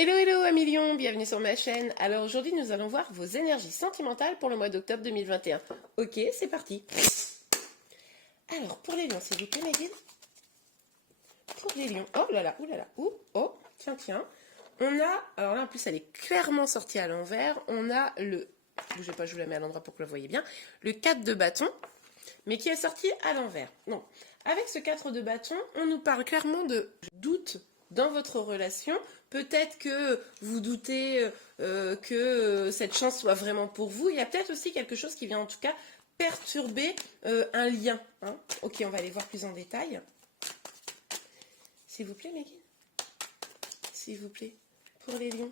Hello hello amis lions, bienvenue sur ma chaîne. Alors aujourd'hui nous allons voir vos énergies sentimentales pour le mois d'octobre 2021. Ok, c'est parti. Alors pour les lions, s'il vous plaît mes guides. Pour les lions, oh là là, oh, tiens. On a, alors là en plus elle est clairement sortie à l'envers, on a le, bougez pas, je vous la mets à l'endroit pour que vous la voyez bien, le 4 de bâton, mais qui est sorti à l'envers. Non, avec ce 4 de bâton, on nous parle clairement de doute dans votre relation. Peut-être que vous doutez que cette chance soit vraiment pour vous. Il y a peut-être aussi quelque chose qui vient en tout cas perturber un lien. Hein. Ok, on va aller voir plus en détail. S'il vous plaît, Megan. S'il vous plaît. Pour les lions.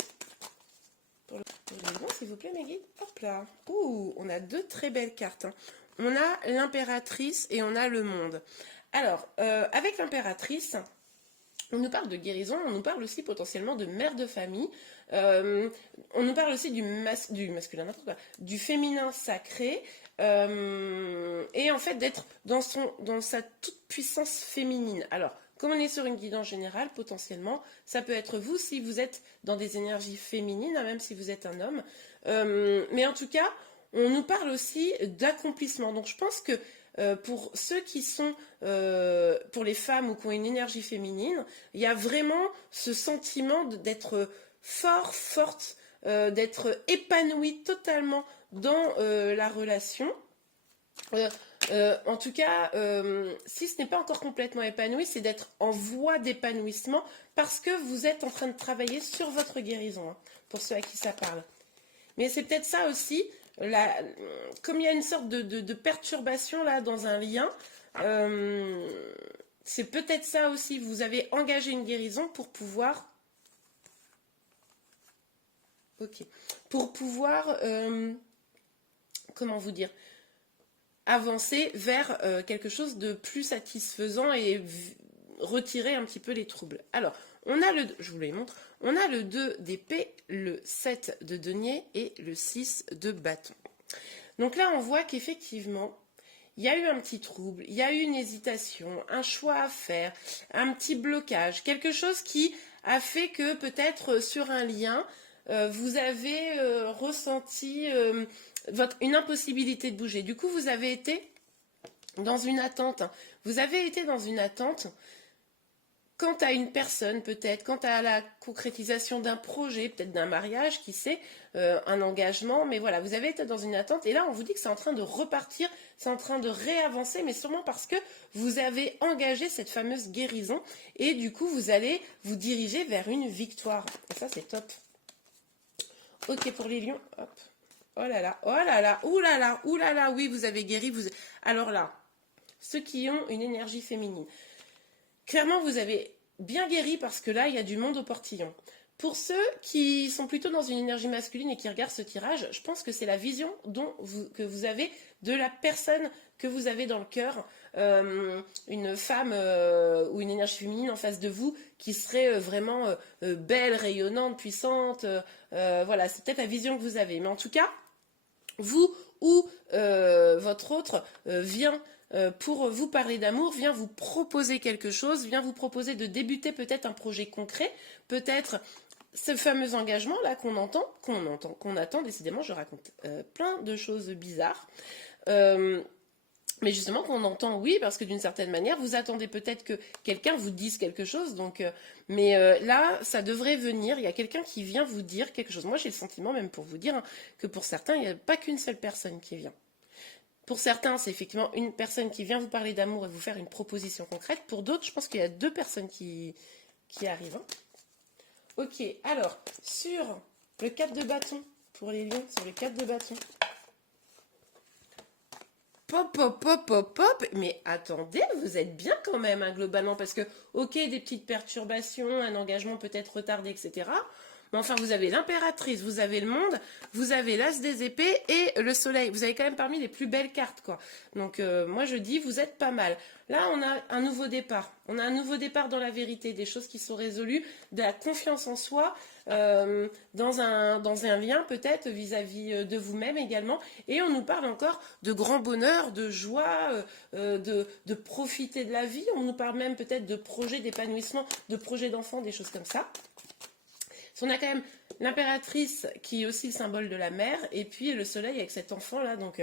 Pour les lions, s'il vous plaît, Megan. Hop là. Ouh, on a deux très belles cartes. Hein. On a l'impératrice et on a le monde. Alors, avec l'impératrice, on nous parle de guérison, on nous parle aussi potentiellement de mère de famille, on nous parle aussi du masculin, du féminin sacré, et en fait d'être dans sa toute puissance féminine. Alors, comme on est sur une guidance générale, potentiellement, ça peut être vous si vous êtes dans des énergies féminines, même si vous êtes un homme. Mais en tout cas, on nous parle aussi d'accomplissement. Donc je pense que pour ceux qui sont, pour les femmes ou qui ont une énergie féminine, il y a vraiment ce sentiment d'être forte, d'être épanouie totalement dans la relation. En tout cas, si ce n'est pas encore complètement épanoui, c'est d'être en voie d'épanouissement parce que vous êtes en train de travailler sur votre guérison, hein, pour ceux à qui ça parle. Mais c'est peut-être ça aussi, comme il y a une sorte de perturbation là dans un lien, c'est peut-être ça aussi, vous avez engagé une guérison pour pouvoir... Ok. Pour pouvoir... comment vous dire, avancer vers quelque chose de plus satisfaisant et retirer un petit peu les troubles. Alors, on a je vous les montre, on a le 2 d'épée, le 7 de denier et le 6 de bâton. Donc là, on voit qu'effectivement, il y a eu un petit trouble, il y a eu une hésitation, un choix à faire, un petit blocage, quelque chose qui a fait que peut-être sur un lien, vous avez ressenti une impossibilité de bouger. Du coup, vous avez été dans une attente. Vous avez été dans une attente quant à une personne, peut-être, quant à la concrétisation d'un projet, peut-être d'un mariage, qui sait, un engagement. Mais voilà, vous avez été dans une attente. Et là, on vous dit que c'est en train de repartir, c'est en train de réavancer, mais sûrement parce que vous avez engagé cette fameuse guérison. Et du coup, vous allez vous diriger vers une victoire. Et ça, c'est top. Ok, pour les lions, hop. Oh là là, ouh là là, oui, vous avez guéri. Alors là, ceux qui ont une énergie féminine, clairement, vous avez bien guéri parce que là, il y a du monde au portillon. Pour ceux qui sont plutôt dans une énergie masculine et qui regardent ce tirage, je pense que c'est la vision que vous avez de la personne que vous avez dans le cœur, une femme ou une énergie féminine en face de vous qui serait vraiment belle, rayonnante, puissante. Voilà, c'est peut-être la vision que vous avez. Mais en tout cas, vous ou votre autre vient pour vous parler d'amour, vient vous proposer quelque chose, vient vous proposer de débuter peut-être un projet concret, peut-être ce fameux engagement là qu'on attend, décidément je raconte plein de choses bizarres. Mais justement qu'on entend, oui, parce que d'une certaine manière, vous attendez peut-être que quelqu'un vous dise quelque chose, donc, mais là, ça devrait venir, il y a quelqu'un qui vient vous dire quelque chose. Moi, j'ai le sentiment, même pour vous dire, hein, que pour certains, il n'y a pas qu'une seule personne qui vient. Pour certains, c'est effectivement une personne qui vient vous parler d'amour et vous faire une proposition concrète. Pour d'autres, je pense qu'il y a deux personnes qui arrivent. Hein. Ok, alors, sur le 4 de bâton, pour les lions, sur le 4 de bâton... Pop, mais attendez, vous êtes bien quand même, hein, globalement, parce que, ok, des petites perturbations, un engagement peut-être retardé, etc. Mais enfin, vous avez l'impératrice, vous avez le monde, vous avez l'as des épées et le soleil. Vous avez quand même parmi les plus belles cartes, quoi. Donc, moi, je dis, vous êtes pas mal. Là, on a un nouveau départ. On a un nouveau départ dans la vérité, des choses qui sont résolues, de la confiance en soi, dans un lien peut-être vis-à-vis de vous-même également. Et on nous parle encore de grand bonheur, de joie, de profiter de la vie. On nous parle même peut-être de projets d'épanouissement, de projets d'enfants, des choses comme ça. On a quand même l'impératrice qui est aussi le symbole de la mer, et puis le soleil avec cet enfant-là. Donc,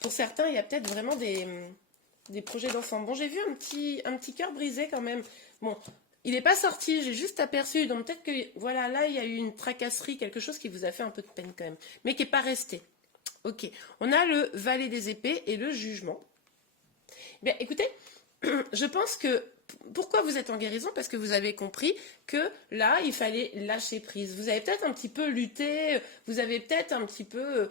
pour certains, il y a peut-être vraiment des projets d'enfants. Bon, j'ai vu un petit cœur brisé quand même. Bon, il n'est pas sorti, j'ai juste aperçu. Donc, peut-être que, voilà, là, il y a eu une tracasserie, quelque chose qui vous a fait un peu de peine quand même, mais qui n'est pas resté. Ok, on a le valet des épées et le jugement. Bien, écoutez, je pense que pourquoi vous êtes en guérison? Parce que vous avez compris que là, il fallait lâcher prise. Vous avez peut-être un petit peu lutté, vous avez peut-être un petit peu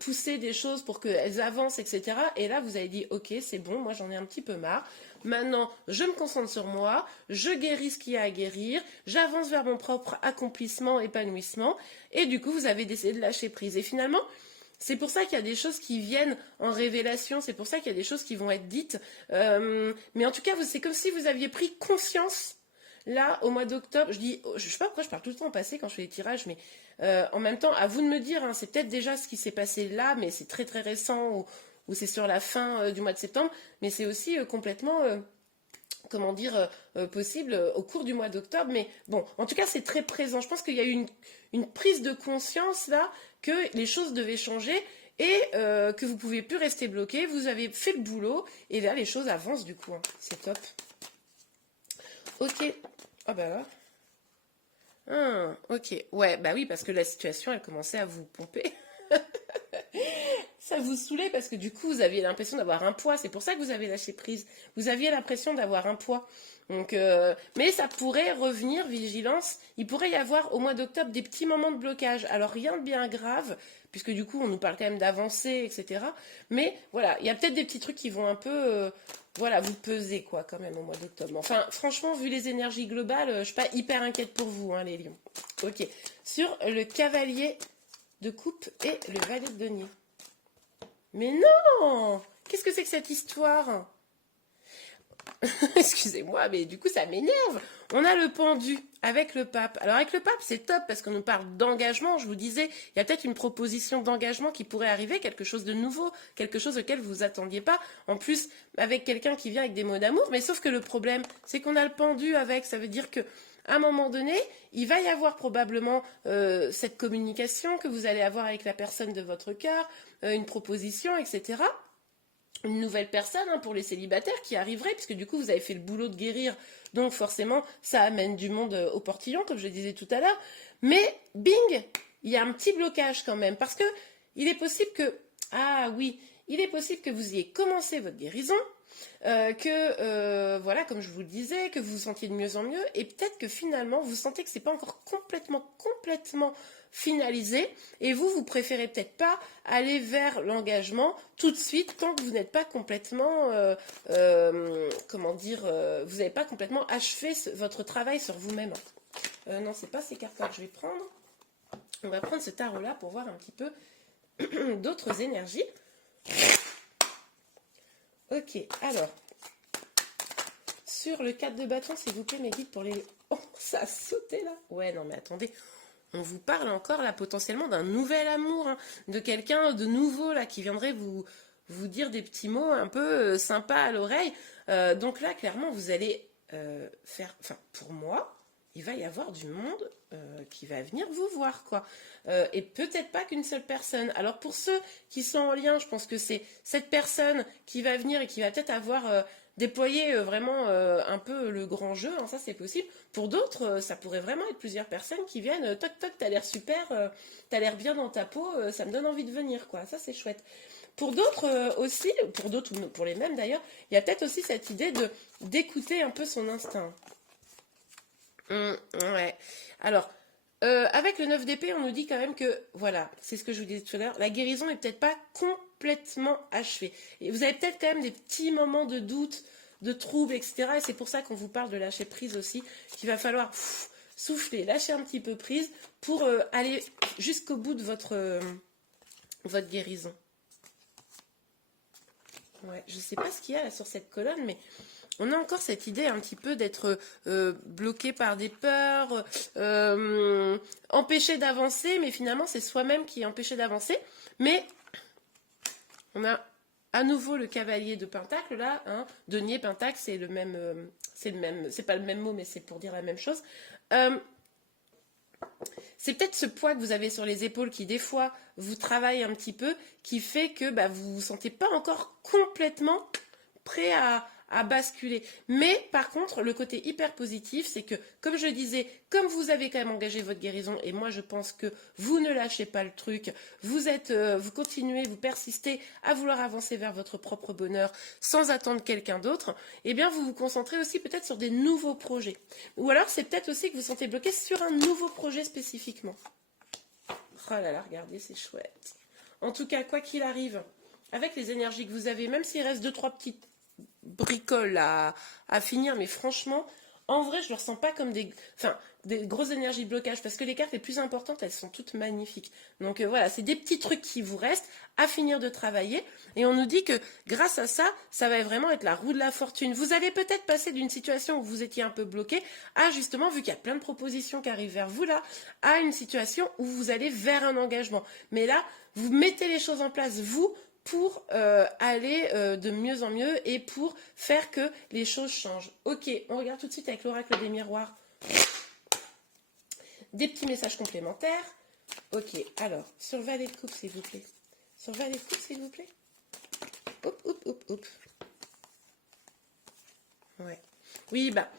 poussé des choses pour qu'elles avancent, etc. Et là, vous avez dit, ok, c'est bon, moi j'en ai un petit peu marre. Maintenant, je me concentre sur moi, je guéris ce qu'il y a à guérir, j'avance vers mon propre accomplissement, épanouissement. Et du coup, vous avez décidé de lâcher prise. Et finalement, c'est pour ça qu'il y a des choses qui viennent en révélation, c'est pour ça qu'il y a des choses qui vont être dites. Mais en tout cas, c'est comme si vous aviez pris conscience, là, au mois d'octobre. Je sais pas pourquoi je parle tout le temps au passé quand je fais les tirages, mais en même temps, à vous de me dire, hein, c'est peut-être déjà ce qui s'est passé là, mais c'est très très récent, ou c'est sur la fin du mois de septembre, mais c'est aussi complètement... comment dire, possible au cours du mois d'octobre. Mais bon, en tout cas, c'est très présent. Je pense qu'il y a eu une prise de conscience là que les choses devaient changer et que vous ne pouvez plus rester bloqué. Vous avez fait le boulot et là, les choses avancent du coup. Hein. C'est top. Ok. Ah bah là. Ok. Ouais, bah oui, parce que la situation, elle commençait à vous pomper. Ça vous saoulait parce que du coup, vous aviez l'impression d'avoir un poids. C'est pour ça que vous avez lâché prise. Vous aviez l'impression d'avoir un poids. Donc, mais ça pourrait revenir, vigilance. Il pourrait y avoir au mois d'octobre des petits moments de blocage. Alors, rien de bien grave, puisque du coup, on nous parle quand même d'avancer, etc. Mais voilà, il y a peut-être des petits trucs qui vont un peu voilà, vous peser, quoi, quand même, au mois d'octobre. Enfin, franchement, vu les énergies globales, je ne suis pas hyper inquiète pour vous, hein, les lions. Ok. Sur le cavalier de coupe et le valet de denier. Mais non! Qu'est-ce que c'est que cette histoire? Excusez-moi, mais du coup, ça m'énerve. On a le pendu avec le pape. Alors, avec le pape, c'est top parce qu'on nous parle d'engagement. Je vous disais, il y a peut-être une proposition d'engagement qui pourrait arriver, quelque chose de nouveau, quelque chose auquel vous vous attendiez pas. En plus, avec quelqu'un qui vient avec des mots d'amour. Mais sauf que le problème, c'est qu'on a le pendu avec. Ça veut dire que à un moment donné, il va y avoir probablement cette communication que vous allez avoir avec la personne de votre cœur, une proposition, etc. Une nouvelle personne hein, pour les célibataires qui arriverait, puisque du coup vous avez fait le boulot de guérir, donc forcément ça amène du monde au portillon, comme je disais tout à l'heure. Mais bing, il y a un petit blocage quand même, parce que il est possible que, ah oui, il est possible que vous ayez commencé votre guérison, voilà, comme je vous le disais, que vous vous sentiez de mieux en mieux, et peut-être que finalement vous sentez que c'est pas encore complètement finalisé, et vous préférez peut-être pas aller vers l'engagement tout de suite tant que vous n'êtes pas complètement, comment dire, vous n'avez pas complètement achevé votre travail sur vous-même. Non, c'est pas ces cartes-là que je vais prendre. On va prendre ce tarot-là pour voir un petit peu d'autres énergies. Ok, alors, sur le 4 de bâton, s'il vous plaît, mes guides pour les... Oh, ça a sauté là. Ouais, non mais attendez, on vous parle encore là potentiellement d'un nouvel amour, hein, de quelqu'un de nouveau là qui viendrait vous dire des petits mots un peu sympas à l'oreille. Donc là, clairement, vous allez faire... Enfin, pour moi, il va y avoir du monde qui va venir vous voir, quoi. Et peut-être pas qu'une seule personne. Alors pour ceux qui sont en lien, je pense que c'est cette personne qui va venir et qui va peut-être avoir déployé vraiment un peu le grand jeu, hein, ça c'est possible. Pour d'autres, ça pourrait vraiment être plusieurs personnes qui viennent, toc toc, t'as l'air super, t'as l'air bien dans ta peau, ça me donne envie de venir, quoi. Ça c'est chouette. Pour d'autres aussi, pour d'autres ou pour les mêmes d'ailleurs, il y a peut-être aussi cette idée d'écouter un peu son instinct. Ouais. Alors, avec le 9 d'épée, on nous dit quand même que, voilà, c'est ce que je vous disais tout à l'heure, la guérison n'est peut-être pas complètement achevée. Et vous avez peut-être quand même des petits moments de doute, de troubles, etc. Et c'est pour ça qu'on vous parle de lâcher prise aussi, qu'il va falloir souffler, lâcher un petit peu prise pour aller jusqu'au bout de votre guérison. Ouais, je sais pas ce qu'il y a là sur cette colonne, mais... On a encore cette idée un petit peu d'être bloqué par des peurs, empêché d'avancer, mais finalement c'est soi-même qui est empêché d'avancer. Mais on a à nouveau le cavalier de Pentacle là, hein. Denier, Pentacle, c'est le même, c'est pas le même mot, mais c'est pour dire la même chose. C'est peut-être ce poids que vous avez sur les épaules qui, des fois, vous travaille un petit peu, qui fait que bah, vous ne vous sentez pas encore complètement prêt à basculer. Mais par contre, le côté hyper positif, c'est que, comme je disais, comme vous avez quand même engagé votre guérison, et moi je pense que vous ne lâchez pas le truc, vous continuez, vous persistez à vouloir avancer vers votre propre bonheur sans attendre quelqu'un d'autre, eh bien vous vous concentrez aussi peut-être sur des nouveaux projets. Ou alors c'est peut-être aussi que vous vous sentez bloqué sur un nouveau projet spécifiquement. Oh là là, regardez, c'est chouette. En tout cas, quoi qu'il arrive, avec les énergies que vous avez, même s'il reste 2-3 petites bricoles à finir, mais franchement, en vrai, je ne le ressens pas comme des grosses énergies de blocage, parce que les cartes les plus importantes, elles sont toutes magnifiques. Donc voilà, c'est des petits trucs qui vous restent à finir de travailler, et on nous dit que grâce à ça, ça va vraiment être la roue de la fortune. Vous allez peut-être passer d'une situation où vous étiez un peu bloqué à justement, vu qu'il y a plein de propositions qui arrivent vers vous là, à une situation où vous allez vers un engagement. Mais là, vous mettez les choses en place, vous, pour aller de mieux en mieux et pour faire que les choses changent. Ok, on regarde tout de suite avec l'oracle des miroirs. Des petits messages complémentaires. Ok, alors, sur Valet de coupe, s'il vous plaît. Sur Valet de coupe, s'il vous plaît. Hop, hop, hop, hop. Ouais. Oui, bah,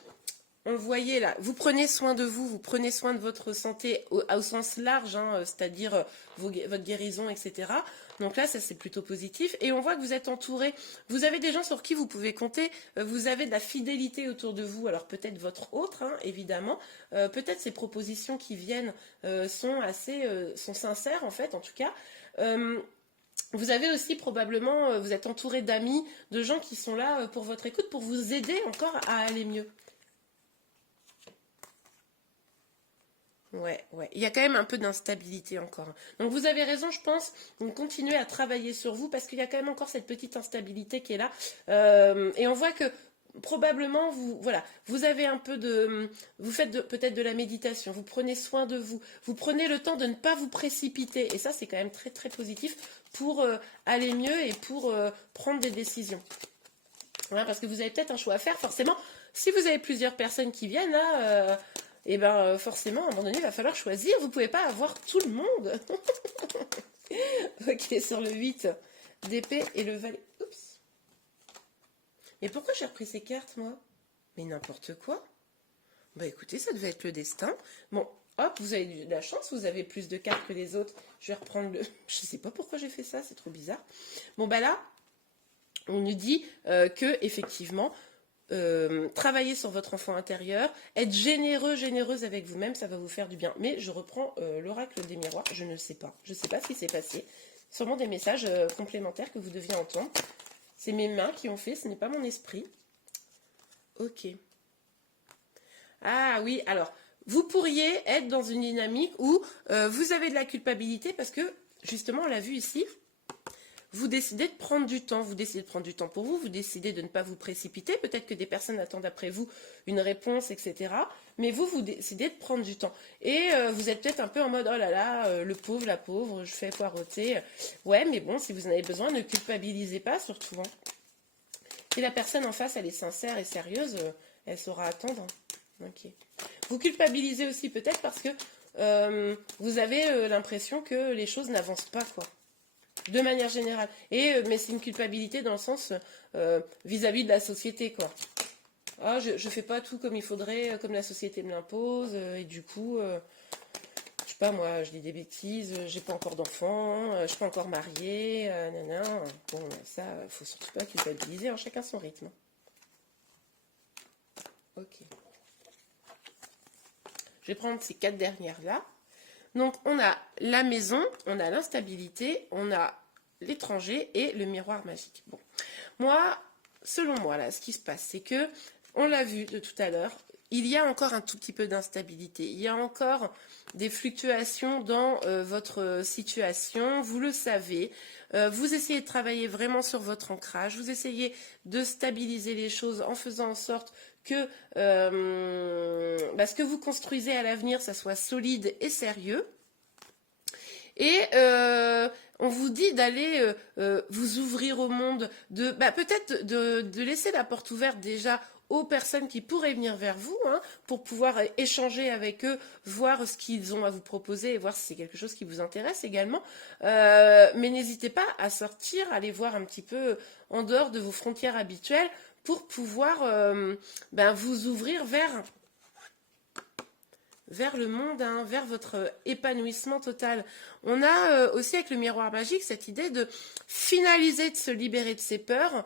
on voyait là, vous prenez soin de vous, vous prenez soin de votre santé au sens large, hein, c'est-à-dire votre guérison, etc. Donc là, ça c'est plutôt positif. Et on voit que vous êtes entouré, vous avez des gens sur qui vous pouvez compter, vous avez de la fidélité autour de vous, alors peut-être votre autre, hein, évidemment, peut-être ces propositions qui viennent sont sincères en fait, en tout cas. Vous avez aussi probablement, vous êtes entouré d'amis, de gens qui sont là pour votre écoute, pour vous aider encore à aller mieux. Ouais, ouais. Il y a quand même un peu d'instabilité encore. Donc vous avez raison, je pense. Donc continuez à travailler sur vous parce qu'il y a quand même encore cette petite instabilité qui est là. Et on voit que probablement voilà, vous avez un peu vous faites peut-être de la méditation. Vous prenez soin de vous. Vous prenez le temps de ne pas vous précipiter. Et ça, c'est quand même très très positif pour aller mieux et pour prendre des décisions. Voilà, parce que vous avez peut-être un choix à faire. Forcément, si vous avez plusieurs personnes qui viennent là. Et bien forcément, à un moment donné, il va falloir choisir. Vous ne pouvez pas avoir tout le monde. Ok, sur le 8 d'épée et le valet. Oups. Mais pourquoi j'ai repris ces cartes, moi? Mais n'importe quoi. Bah écoutez, ça devait être le destin. Bon, hop, vous avez de la chance, vous avez plus de cartes que les autres. Je vais reprendre le... Je sais pas pourquoi j'ai fait ça, c'est trop bizarre. Bon, bah là, on nous dit que, effectivement... travailler sur votre enfant intérieur, être généreuse avec vous-même, ça va vous faire du bien. Mais je reprends l'oracle des miroirs, je ne sais pas. Je ne sais pas ce qui s'est passé. Sûrement des messages complémentaires que vous deviez entendre. C'est mes mains qui ont fait, ce n'est pas mon esprit. Ok. Ah oui, alors, vous pourriez être dans une dynamique où vous avez de la culpabilité parce que, justement, on l'a vu ici, vous décidez de prendre du temps, vous décidez de prendre du temps pour vous, vous décidez de ne pas vous précipiter, peut-être que des personnes attendent après vous une réponse, etc. Mais vous décidez de prendre du temps. Et vous êtes peut-être un peu en mode, oh là là, le pauvre, la pauvre, je fais poireauter. Ouais, mais bon, si vous en avez besoin, ne culpabilisez pas surtout. Hein. Si la personne en face, elle est sincère et sérieuse, elle saura attendre. Ok. Vous culpabilisez aussi peut-être parce que vous avez l'impression que les choses n'avancent pas, quoi. De manière générale. Mais c'est une culpabilité dans le sens vis-à-vis de la société, quoi. Ah, je fais pas tout comme il faudrait, comme la société me l'impose, et du coup, je sais pas moi, je dis des bêtises, j'ai pas encore d'enfant, je suis pas encore mariée, nanana. Bon, ça, faut surtout pas culpabiliser, hein, chacun son rythme. Ok. Je vais prendre ces 4 dernières là. Donc, on a la maison, on a l'instabilité, on a l'étranger et le miroir magique. Bon, moi, selon moi, là, ce qui se passe, c'est que, on l'a vu de tout à l'heure, il y a encore un tout petit peu d'instabilité. Il y a encore des fluctuations dans votre situation, vous le savez. Vous essayez de travailler vraiment sur votre ancrage, vous essayez de stabiliser les choses en faisant en sorte que ce que vous construisez à l'avenir, ça soit solide et sérieux. Et on vous dit d'aller vous ouvrir au monde, peut-être de laisser la porte ouverte déjà aux personnes qui pourraient venir vers vous, hein, pour pouvoir échanger avec eux, voir ce qu'ils ont à vous proposer et voir si c'est quelque chose qui vous intéresse également. Mais n'hésitez pas à sortir, aller voir un petit peu en dehors de vos frontières habituelles pour pouvoir vous ouvrir vers le monde, hein, vers votre épanouissement total. On a aussi avec le miroir magique cette idée de finaliser, de se libérer de ses peurs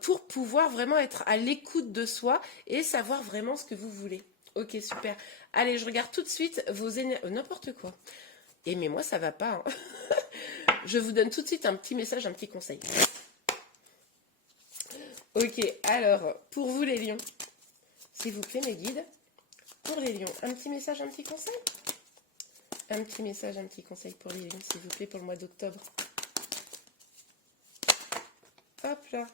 pour pouvoir vraiment être à l'écoute de soi et savoir vraiment ce que vous voulez. Ok, super. Allez, je regarde tout de suite vos énergies. N'importe quoi. Aimez-moi, ça va pas. Hein. Je vous donne tout de suite un petit message, un petit conseil. Ok, alors, pour vous les lions, s'il vous plaît, mes guides. Pour les lions, un petit message, un petit conseil. Un petit message, un petit conseil pour les lions, s'il vous plaît, pour le mois d'octobre. Hop là.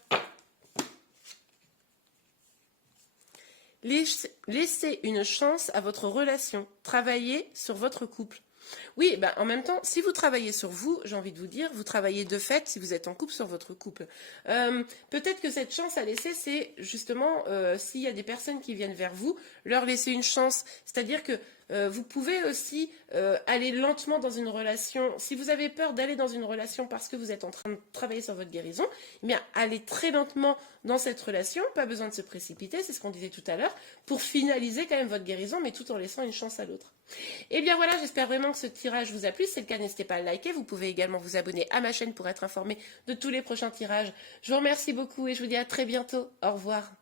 Laissez une chance à votre relation. Travaillez sur votre couple. Oui, en même temps, si vous travaillez sur vous, j'ai envie de vous dire, vous travaillez de fait si vous êtes en couple sur votre couple. Peut-être que cette chance à laisser, c'est justement s'il y a des personnes qui viennent vers vous, leur laisser une chance. C'est-à-dire que vous pouvez aussi aller lentement dans une relation. Si vous avez peur d'aller dans une relation parce que vous êtes en train de travailler sur votre guérison, eh bien, allez très lentement dans cette relation, pas besoin de se précipiter, c'est ce qu'on disait tout à l'heure, pour finaliser quand même votre guérison, mais tout en laissant une chance à l'autre. Et bien voilà, j'espère vraiment que ce tirage vous a plu. Si c'est le cas, n'hésitez pas à le liker. Vous pouvez également vous abonner à ma chaîne pour être informé de tous les prochains tirages. Je vous remercie beaucoup et je vous dis à très bientôt. Au revoir.